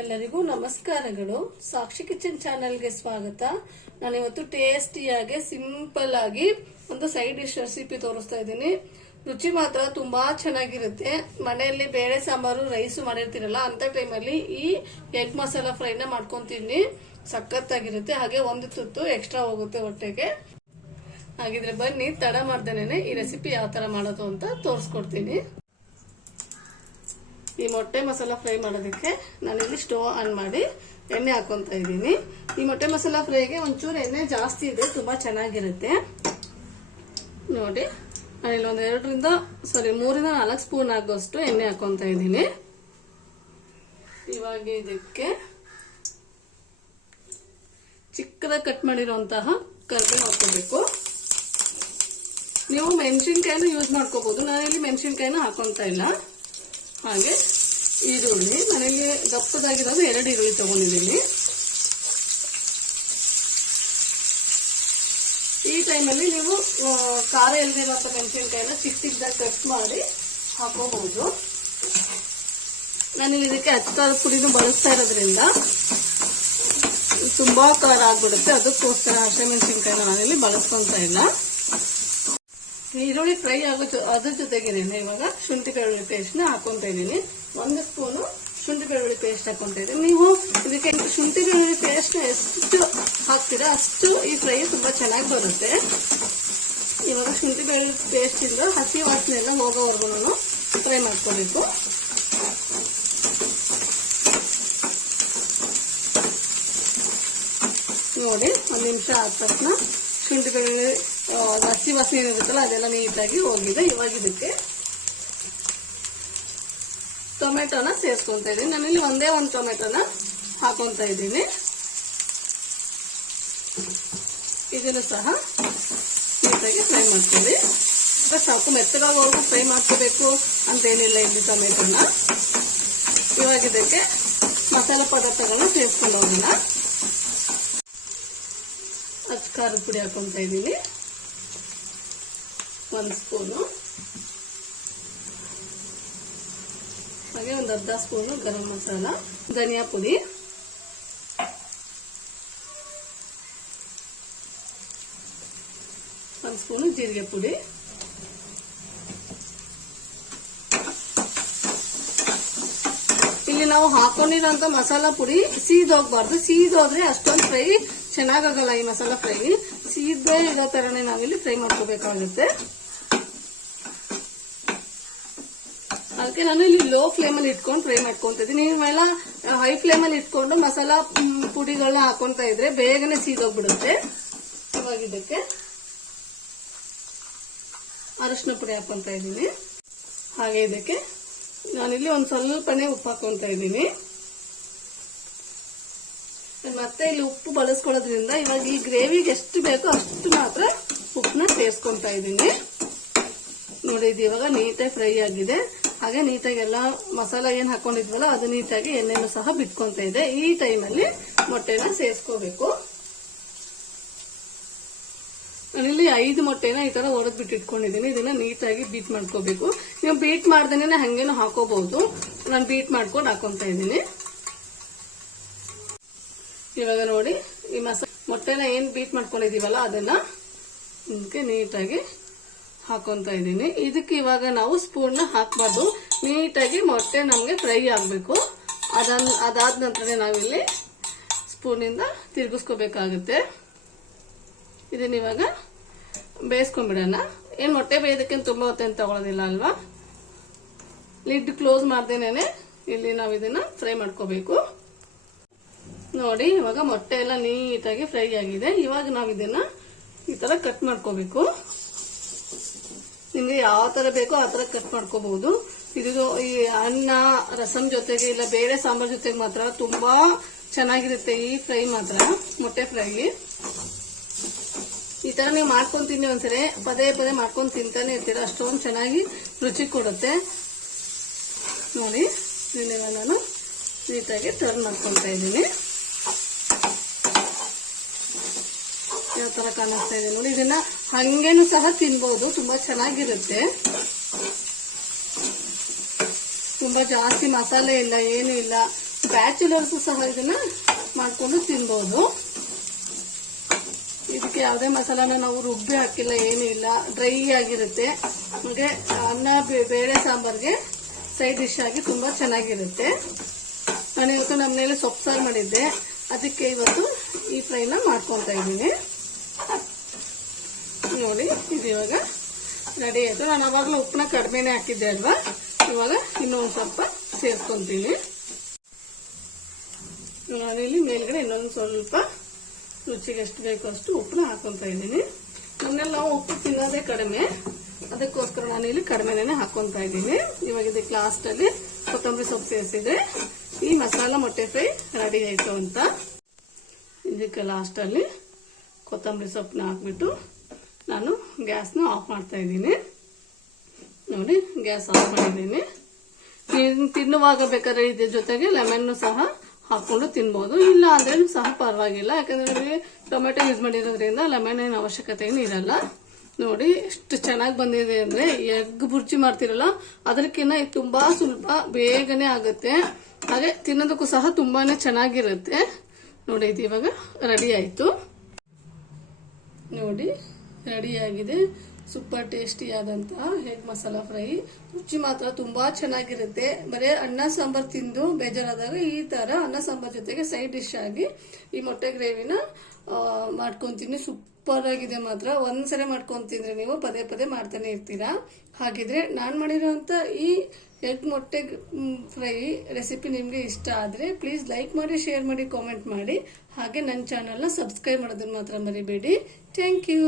ಎಲ್ಲರಿಗೂ ನಮಸ್ಕಾರಗಳು. ಸಾಕ್ಷಿ ಕಿಚನ್ ಚಾನೆಲ್ಗೆ ಸ್ವಾಗತ. ನಾನಿವತ್ತು ಟೇಸ್ಟಿಯಾಗಿ ಸಿಂಪಲ್ ಆಗಿ ಒಂದು ಸೈಡ್ ಡಿಶ್ ರೆಸಿಪಿ ತೋರಿಸ್ತಾ ಇದ್ದೀನಿ. ರುಚಿ ಮಾತ್ರ ತುಂಬಾ ಚೆನ್ನಾಗಿರುತ್ತೆ. ಮನೆಯಲ್ಲಿ ಬೇಳೆ ಸಾಂಬಾರು ರೈಸು ಮಾಡಿರ್ತೀರಲ್ಲ, ಅಂತ ಟೈಮಲ್ಲಿ ಈ ಎಗ್ ಮಸಾಲಾ ಫ್ರೈನ ಮಾಡ್ಕೊಂತೀನಿ. ಸಖತ್ತಾಗಿರುತ್ತೆ. ಹಾಗೆ ಒಂದು ತುತ್ತು ಎಕ್ಸ್ಟ್ರಾ ಹೋಗುತ್ತೆ ಹೊಟ್ಟೆಗೆ. ಹಾಗಿದ್ರೆ ಬನ್ನಿ, ತಡ ಮಾಡ್ದೇನೆ ಈ ರೆಸಿಪಿ ಯಾವ ತರ ಮಾಡೋದು ಅಂತ ತೋರಿಸ್ಕೊಡ್ತೀನಿ. ಈ ಮೊಟ್ಟೆ ಮಸಾಲ ಫ್ರೈ ಮಾಡೋದಕ್ಕೆ ನಾನಿಲ್ಲಿ ಸ್ಟವ್ ಆನ್ ಮಾಡಿ ಎಣ್ಣೆ ಹಾಕೊಂತ ಇದ್ದೀನಿ. ಈ ಮೊಟ್ಟೆ ಮಸಾಲ ಫ್ರೈಗೆ ಒಂಚೂರು ಎಣ್ಣೆ ಜಾಸ್ತಿ ಇದೆ, ತುಂಬಾ ಚೆನ್ನಾಗಿರುತ್ತೆ. ನೋಡಿ, ನಾನಿಲ್ಲಿ ಒಂದು 3ರಿಂದ 4 ಸ್ಪೂನ್ ಆಗೋಷ್ಟು ಎಣ್ಣೆ ಹಾಕೊಂತ ಇದ್ದೀನಿ. ಇವಾಗ ಇದಕ್ಕೆ ಚಿಕ್ಕದಾಗಿ ಕಟ್ ಮಾಡಿರುವಂತಹ ಕರಿಬೇವು ಹಾಕೋಬೇಕು. ನೀವು ಮೆಣಸಿನ್ಕಾಯಿನೂ ಯೂಸ್ ಮಾಡ್ಕೋಬಹುದು. ನಾನಿಲ್ಲಿ ಮೆಣಸಿನ್ಕಾಯಿನ ಹಾಕೊಂತ ಇಲ್ಲ. ಹಾಗೆ ಈರುಳ್ಳಿ, ಮನೆಯಲ್ಲಿ ದಪ್ಪದಾಗಿರೋದು 2 ಈರುಳ್ಳಿ ತಗೊಂಡಿದ್ದೀನಿ. ಈ ಟೈಮಲ್ಲಿ ನೀವು ಖಾರ ಇಲ್ಲದೆ ಮತ್ತು ಮೆಣಸಿನ್ಕಾಯಿನ ಚಿಕ್ಕದಾಗಿ ಕಟ್ ಮಾಡಿ ಹಾಕೋಬಹುದು. ನಾನಿಲ್ಲಿ ಇದಕ್ಕೆ ಅಚ್ಕಾರದ ಪುಡಿನೂ ಬಳಸ್ತಾ ಇರೋದ್ರಿಂದ ತುಂಬಾ ಖಾರ ಆಗ್ಬಿಡುತ್ತೆ. ಅದಕ್ಕೋಸ್ಕರ ಹಸಿಮೆಣಸಿನ್ಕಾಯಿನ ನಾನಿಲ್ಲಿ ಬಳಸ್ಕೊಂತ ಇಲ್ಲ. ಈರುಳ್ಳಿ ಫ್ರೈ ಅದ್ರ ಜೊತೆಗೇನೆ ಇವಾಗ ಶುಂಠಿ ಬೆಳ್ಳುಳ್ಳಿ ಪೇಸ್ಟ್ ನ ಹಾಕೊಂತ ಇದ್ದೀನಿ. 1 ಸ್ಪೂನು ಶುಂಠಿ ಬೆಳ್ಳುಳ್ಳಿ ಪೇಸ್ಟ್ ಹಾಕೊಂತ ಇದ್ದೀನಿ. ನೀವು ಇದಕ್ಕೆ ಶುಂಠಿ ಬೆಳ್ಳುಳ್ಳಿ ಪೇಸ್ಟ್ ನ ಎಷ್ಟು ಹಾಕ್ತೀರಾ ಅಷ್ಟು ಈ ಫ್ರೈ ತುಂಬಾ ಚೆನ್ನಾಗಿ ಬರುತ್ತೆ. ಇವಾಗ ಶುಂಠಿ ಬೆಳ್ಳುಳ್ಳಿ ಪೇಸ್ಟ್ ಇಂದ ಹಸಿ ವಾಸನೆ ಎಲ್ಲ ಹೋಗೋವರೆಗೂ ಫ್ರೈ ಮಾಡ್ಕೋಬೇಕು. ನೋಡಿ, 1 ನಿಮಿಷ ಆದ ತಕ್ಷಣ ಶುಂಠಿ ಬೆಳ್ಳುಳ್ಳಿ ಹಸಿ ವಾಸನೆ ಏನಿರುತ್ತಲ್ಲ ಅದೆಲ್ಲ ನೀಟಾಗಿ ಹೋಗಿದೆ. ಇವಾಗ ಇದಕ್ಕೆ ಟೊಮೆಟೊನ ಸೇರಿಸ್ಕೊಂತ ಇದ್ದೀನಿ. ನಾನಿಲ್ಲಿ ಒಂದೇ ಒಂದು ಟೊಮೆಟೊನ ಹಾಕೊಂತ ಇದ್ದೀನಿ. ಇದನ್ನು ಸಹ ನೀಟಾಗಿ ಫ್ರೈ ಮಾಡ್ತೀವಿ. ಸಾಕು, ಮೆತ್ತಗಾಗೋವರೆಗೂ ಫ್ರೈ ಮಾಡ್ಕೋಬೇಕು ಅಂತೇನಿಲ್ಲ ಇಲ್ಲಿ ಟೊಮೆಟೊನ. ಇವಾಗ ಇದಕ್ಕೆ ಮಸಾಲೆ ಪದಾರ್ಥಗಳನ್ನ ಸೇರಿಸ್ಕೊಂಡು ಹೋಗೋಣ. ಖಾರದ ಪುಡಿ ಹಾಕೊಂತ ಇದ್ದೀನಿ, 1 ಸ್ಪೂನು. ಹಾಗೆ ಒಂದು ಅರ್ಧ ಸ್ಪೂನು ಗರಂ ಮಸಾಲ, ಧನಿಯಾ ಪುಡಿ, ಒಂದು ಸ್ಪೂನು ಜೀರಿಗೆ ಪುಡಿ, ಇಲ್ಲಿ ನಾವು ಹಾಕೊಂಡಿರೋಂತ ಮಸಾಲಾ ಪುಡಿ ಸೀದೋಗ್ಬಾರ್ದು. ಸೀದೋದ್ರೆ ಅಷ್ಟೊಂದು ಫ್ರೈ ಚೆನ್ನಾಗಾಗಲ್ಲ. ಈ ಮಸಾಲಾ ಫ್ರೈ ಸೀದೇ ಇರೋ ತರನೇ ನಾವಿಲ್ಲಿ ಫ್ರೈ ಮಾಡ್ಕೋಬೇಕಾಗುತ್ತೆ. ಅದಕ್ಕೆ ನಾನು ಇಲ್ಲಿ ಲೋ ಫ್ಲೇಮ್ ಅಲ್ಲಿ ಇಟ್ಕೊಂಡು ಫ್ರೈ ಮಾಡ್ಕೊಂತಿದ್ದೀನಿ. ನೀವೆಲ್ಲ ಹೈ ಫ್ಲೇಮ್ ಅಲ್ಲಿ ಇಟ್ಕೊಂಡು ಮಸಾಲಾ ಪುಡಿಗಳನ್ನ ಹಾಕೊಂತ ಇದ್ರೆ ಬೇಗನೆ ಸೀದೋಗ್ಬಿಡುತ್ತೆ. ಇವಾಗ ಇದಕ್ಕೆ ಅರಶಿನ ಪುಡಿ ಹಾಕೊಂತ ಇದ್ದೀನಿ. ಹಾಗೆ ಇದಕ್ಕೆ ನಾನಿಲ್ಲಿ ಒಂದ್ ಸ್ವಲ್ಪನೇ ಉಪ್ಪು ಹಾಕೊಂತ ಇದ್ದೀನಿ. ಮತ್ತೆ ಇಲ್ಲಿ ಉಪ್ಪು ಬಳಸ್ಕೊಳ್ಳೋದ್ರಿಂದ ಇವಾಗ ಈ ಗ್ರೇವಿಗೆ ಎಷ್ಟು ಬೇಕೋ ಅಷ್ಟು ಮಾತ್ರ ಉಪ್ಪನ್ನ ಸೇರಿಸ್ಕೊಂತ ಇದ್ದೀನಿ. ನೋಡಿ, ಇದು ಇವಾಗ ನೀಟಾಗಿ ಫ್ರೈ ಆಗಿದೆ. ಹಾಗೆ ನೀಟಾಗಿ ಎಲ್ಲ ಮಸಾಲ ಏನ್ ಹಾಕೊಂಡಿದ್ವಲ್ಲ ಅದು ನೀಟಾಗಿ ಎಣ್ಣೆನೂ ಸಹ ಬಿಟ್ಕೊಂತ ಇದೆ. ಈ ಟೈಮಲ್ಲಿ ಮೊಟ್ಟೆನ ಸೇರಿಸ್ಕೋಬೇಕು. ನಾನಿಲ್ಲಿ 5 ಮೊಟ್ಟೆನ ಈ ತರ ಒಡೆದ್ ಬಿಟ್ಟು ಇಟ್ಕೊಂಡಿದ್ದೀನಿ. ಇದನ್ನ ನೀಟಾಗಿ ಬೀಟ್ ಮಾಡ್ಕೋಬೇಕು. ನೀವು ಬೀಟ್ ಮಾಡ್ದೇನೆ ಹಂಗೇನು ಹಾಕೋಬಹುದು. ನಾನು ಬೀಟ್ ಮಾಡ್ಕೊಂಡು ಹಾಕೊಂತ ಇದ್ದೀನಿ. ಇವಾಗ ನೋಡಿ, ಈ ಮೊಟ್ಟೆನ ಏನ್ ಬೀಟ್ ಮಾಡ್ಕೊಂಡಿದೀವಲ್ಲ ಅದನ್ನ ಇದಕ್ಕೆ ನೀಟಾಗಿ ಹಾಕೊಂತ ಇದ್ದೀನಿ. ಇದಕ್ಕೆ ಇವಾಗ ನಾವು ಸ್ಪೂನ್ ಹಾಕಬಾರ್ದು. ನೀಟಾಗಿ ಮೊಟ್ಟೆ ನಮ್ಗೆ ಫ್ರೈ ಆಗ್ಬೇಕು. ಅದಾದ ನಂತರ ನಾವಿಲ್ಲಿ ಸ್ಪೂನಿಂದ ತಿರುಗಿಸ್ಕೋಬೇಕಾಗುತ್ತೆ. ಇದನ್ನ ಇವಾಗ ಬೇಯಿಸ್ಕೊಂಡ್ಬಿಡೋಣ. ಏನ್ ಮೊಟ್ಟೆ ಬೇಯೋದಕ್ಕೆ ತುಂಬಾ ಹೊತ್ತೇನು ತಗೊಳ್ಳೋದಿಲ್ಲ ಅಲ್ವಾ. ಲಿಡ್ ಕ್ಲೋಸ್ ಮಾಡ್ದೇನೆ ಇಲ್ಲಿ ನಾವು ಇದನ್ನ ಫ್ರೈ ಮಾಡ್ಕೋಬೇಕು. ನೋಡಿ, ಇವಾಗ ಮೊಟ್ಟೆ ಎಲ್ಲ ನೀಟಾಗಿ ಫ್ರೈ ಆಗಿದೆ. ಇವಾಗ ನಾವು ಇದನ್ನ ಈ ತರ ಕಟ್ ಮಾಡ್ಕೋಬೇಕು. ನಿಮ್ಗೆ ಯಾವ ತರ ಬೇಕೋ ಆ ತರ ಕಟ್ ಮಾಡ್ಕೋಬಹುದು. ಇದು ಈ ಅನ್ನ ರಸಂ ಜೊತೆಗೆ ಇಲ್ಲ ಬೇಳೆ ಸಾಂಬಾರ್ ಜೊತೆಗೆ ಮಾತ್ರ ತುಂಬಾ ಚೆನ್ನಾಗಿರುತ್ತೆ ಈ ಫ್ರೈ ಮಾತ್ರ. ಮೊಟ್ಟೆ ಫ್ರೈ ಈ ತರ ನೀವು ಮಾಡ್ಕೊಂಡ್ ತಿನ್ನಿ ಒಂದ್ಸರಿ, ಪದೇ ಪದೇ ಮಾಡ್ಕೊಂಡು ತಿಂತಾನೆ ಇರ್ತೀರ. ಅಷ್ಟೊಂದು ಚೆನ್ನಾಗಿ ರುಚಿ ಕೊಡುತ್ತೆ. ನೋಡಿ, ಇದನ್ನೆಲ್ಲ ನಾನು ನೀಟಾಗಿ ಟರ್ನ್ ಮಾಡ್ಕೊಂತ ಇದ್ದೀನಿ. ಯಾವ ತರ ಕಾಣಿಸ್ತಾ ಇದೆ ನೋಡಿ. ಇದನ್ನ ಹಂಗೇನು ಸಹ ತಿನ್ಬಹುದು, ತುಂಬಾ ಚೆನ್ನಾಗಿರುತ್ತೆ. ತುಂಬಾ ಜಾಸ್ತಿ ಮಸಾಲೆ ಇಲ್ಲ, ಏನು ಇಲ್ಲ. ಬ್ಯಾಚುಲರ್ಸ್ ಸಹ ಇದನ್ನ ಮಾಡ್ಕೊಂಡು ತಿನ್ಬಹುದು. ಇದಕ್ಕೆ ಯಾವುದೇ ಮಸಾಲಾನ ನಾವು ರುಬ್ಬಿ ಹಾಕಿಲ್ಲ, ಏನೂ ಇಲ್ಲ, ಡ್ರೈ ಆಗಿರುತ್ತೆ. ನಮಗೆ ಅನ್ನ ಬೇಳೆ ಸಾಂಬಾರ್ಗೆ ಸೈಡ್ ಡಿಶ್ ಆಗಿ ತುಂಬಾ ಚೆನ್ನಾಗಿರುತ್ತೆ. ನಾನು ಇವತ್ತು ನಮ್ಮ ಮನೇಲಿ ಸೊಪ್ಪು ಸಾರು ಮಾಡಿದ್ದೆ, ಅದಕ್ಕೆ ಇವತ್ತು ಈ ಫ್ರೈನ ಮಾಡ್ಕೊತಾ ಇದ್ದೀನಿ. ನೋಡಿ ಇದು ಇವಾಗ ರೆಡಿ ಆಯ್ತು. ನಾನು ಅವಾಗಲೂ ಉಪ್ಪನ್ನ ಕಡಿಮೆನೆ ಹಾಕಿದ್ದೆ ಅಲ್ವಾ, ಇವಾಗ ಇನ್ನೊಂದು ಸ್ವಲ್ಪ ಸೇರಿಸ್ಕೊಂತೀನಿ. ನಾನಿಲ್ಲಿ ಮೇಲ್ಗಡೆ ಇನ್ನೊಂದು ಸ್ವಲ್ಪ ರುಚಿಗೆ ಎಷ್ಟು ಬೇಕೋ ಅಷ್ಟು ಉಪ್ಪನ್ನ ಹಾಕೊಂತಾ ಇದ್ದೀನಿ. ಇನ್ನೆಲ್ಲ ನಾವು ಉಪ್ಪು ತಿನ್ನೋದೇ ಕಡಿಮೆ, ಅದಕ್ಕೋಸ್ಕರ ನಾನು ಇಲ್ಲಿ ಕಡಿಮೆನೇ ಹಾಕೊಂತಾ ಇದ್ದೀನಿ. ಇವಾಗ ಇದಕ್ಕೆ ಲಾಸ್ಟ್ ಅಲ್ಲಿ ಕೊತ್ತಂಬರಿ ಸೊಪ್ಪು ಸೇರಿಸಿದ್ರೆ ಈ ಮಸಾಲ ಮೊಟ್ಟೆ ಫ್ರೈ ರೆಡಿ ಆಯ್ತು ಅಂತ. ಇದಕ್ಕೆ ಲಾಸ್ಟ್ ಅಲ್ಲಿ ಕೊತ್ತಂಬರಿ ಸೊಪ್ಪನ್ನ ಹಾಕ್ಬಿಟ್ಟು ನಾನು ಗ್ಯಾಸ್ನ ಆಫ್ ಮಾಡ್ತಾ ಇದ್ದೀನಿ. ನೋಡಿ ಗ್ಯಾಸ್ ಆಫ್ ಮಾಡಿದ್ದೀನಿ. ತಿನ್ನುವಾಗ ಬೇಕಾದ್ರೆ ಇದ್ರ ಜೊತೆಗೆ ಲೆಮನ್ ಸಹ ಹಾಕೊಂಡು ತಿನ್ಬಹುದು, ಇಲ್ಲ ಅಂದ್ರೆ ಸಹ ಪರವಾಗಿಲ್ಲ. ಯಾಕಂದ್ರೆ ಟೊಮೆಟೊ ಯೂಸ್ ಮಾಡಿರೋದ್ರಿಂದ ಲೆಮನ್ ಏನು ಅವಶ್ಯಕತೆ ಏನು ಇರಲ್ಲ. ನೋಡಿ ಎಷ್ಟು ಚೆನ್ನಾಗಿ ಬಂದಿದೆ ಅಂದ್ರೆ, ಎಗ್ ಬುರ್ಜಿ ಮಾಡ್ತಿರಲ್ಲ ಅದಕ್ಕಿಂತ ಇದು ತುಂಬಾ ಸುಲಭ, ಬೇಗನೆ ಆಗುತ್ತೆ, ಹಾಗೆ ತಿನ್ನೋದಕ್ಕೂ ಸಹ ತುಂಬಾನೇ ಚೆನ್ನಾಗಿರುತ್ತೆ. ನೋಡಿ ಇದು ಇವಾಗ ರೆಡಿ ಆಯ್ತು. ನೋಡಿ ರೆಡಿ ಆಗಿದೆ. ಸೂಪರ್ ಟೇಸ್ಟಿ ಆದಂತಹ ಎಗ್ ಮಸಾಲಾ ಫ್ರೈ. ರುಚಿ ಮಾತ್ರ ತುಂಬಾ ಚೆನ್ನಾಗಿರುತ್ತೆ. ಬರೀ ಅನ್ನ ಸಾಂಬಾರ್ ತಿಂದು ಬೇಜಾರಾದಾಗ ಈ ತರ ಅನ್ನ ಸಾಂಬಾರ್ ಜೊತೆಗೆ ಸೈಡ್ ಡಿಶ್ ಆಗಿ ಈ ಮೊಟ್ಟೆ ಗ್ರೇವಿನ ಮಾಡ್ಕೊಂತೀನಿ. ಸೂಪರ್ ಆಗಿದೆ ಮಾತ್ರ. ಒಂದ್ಸರಿ ಮಾಡ್ಕೊಂತಿದ್ರೆ ನೀವು ಪದೇ ಪದೇ ಮಾಡ್ತಾನೆ ಇರ್ತೀರಾ. ಹಾಗಿದ್ರೆ ನಾನು ಮಾಡಿರೋಂಥ ಈ ಎಗ್ ಮೊಟ್ಟೆ ಫ್ರೈ ರೆಸಿಪಿ ನಿಮ್ಗೆ ಇಷ್ಟ ಆದ್ರೆ ಪ್ಲೀಸ್ ಲೈಕ್ ಮಾಡಿ, ಶೇರ್ ಮಾಡಿ, ಕಾಮೆಂಟ್ ಮಾಡಿ. ಹಾಗೆ ನನ್ನ ಚಾನಲ್ನ ಸಬ್ಸ್ಕ್ರೈಬ್ ಮಾಡೋದನ್ನ ಮಾತ್ರ ಮರಿಬೇಡಿ. Thank you.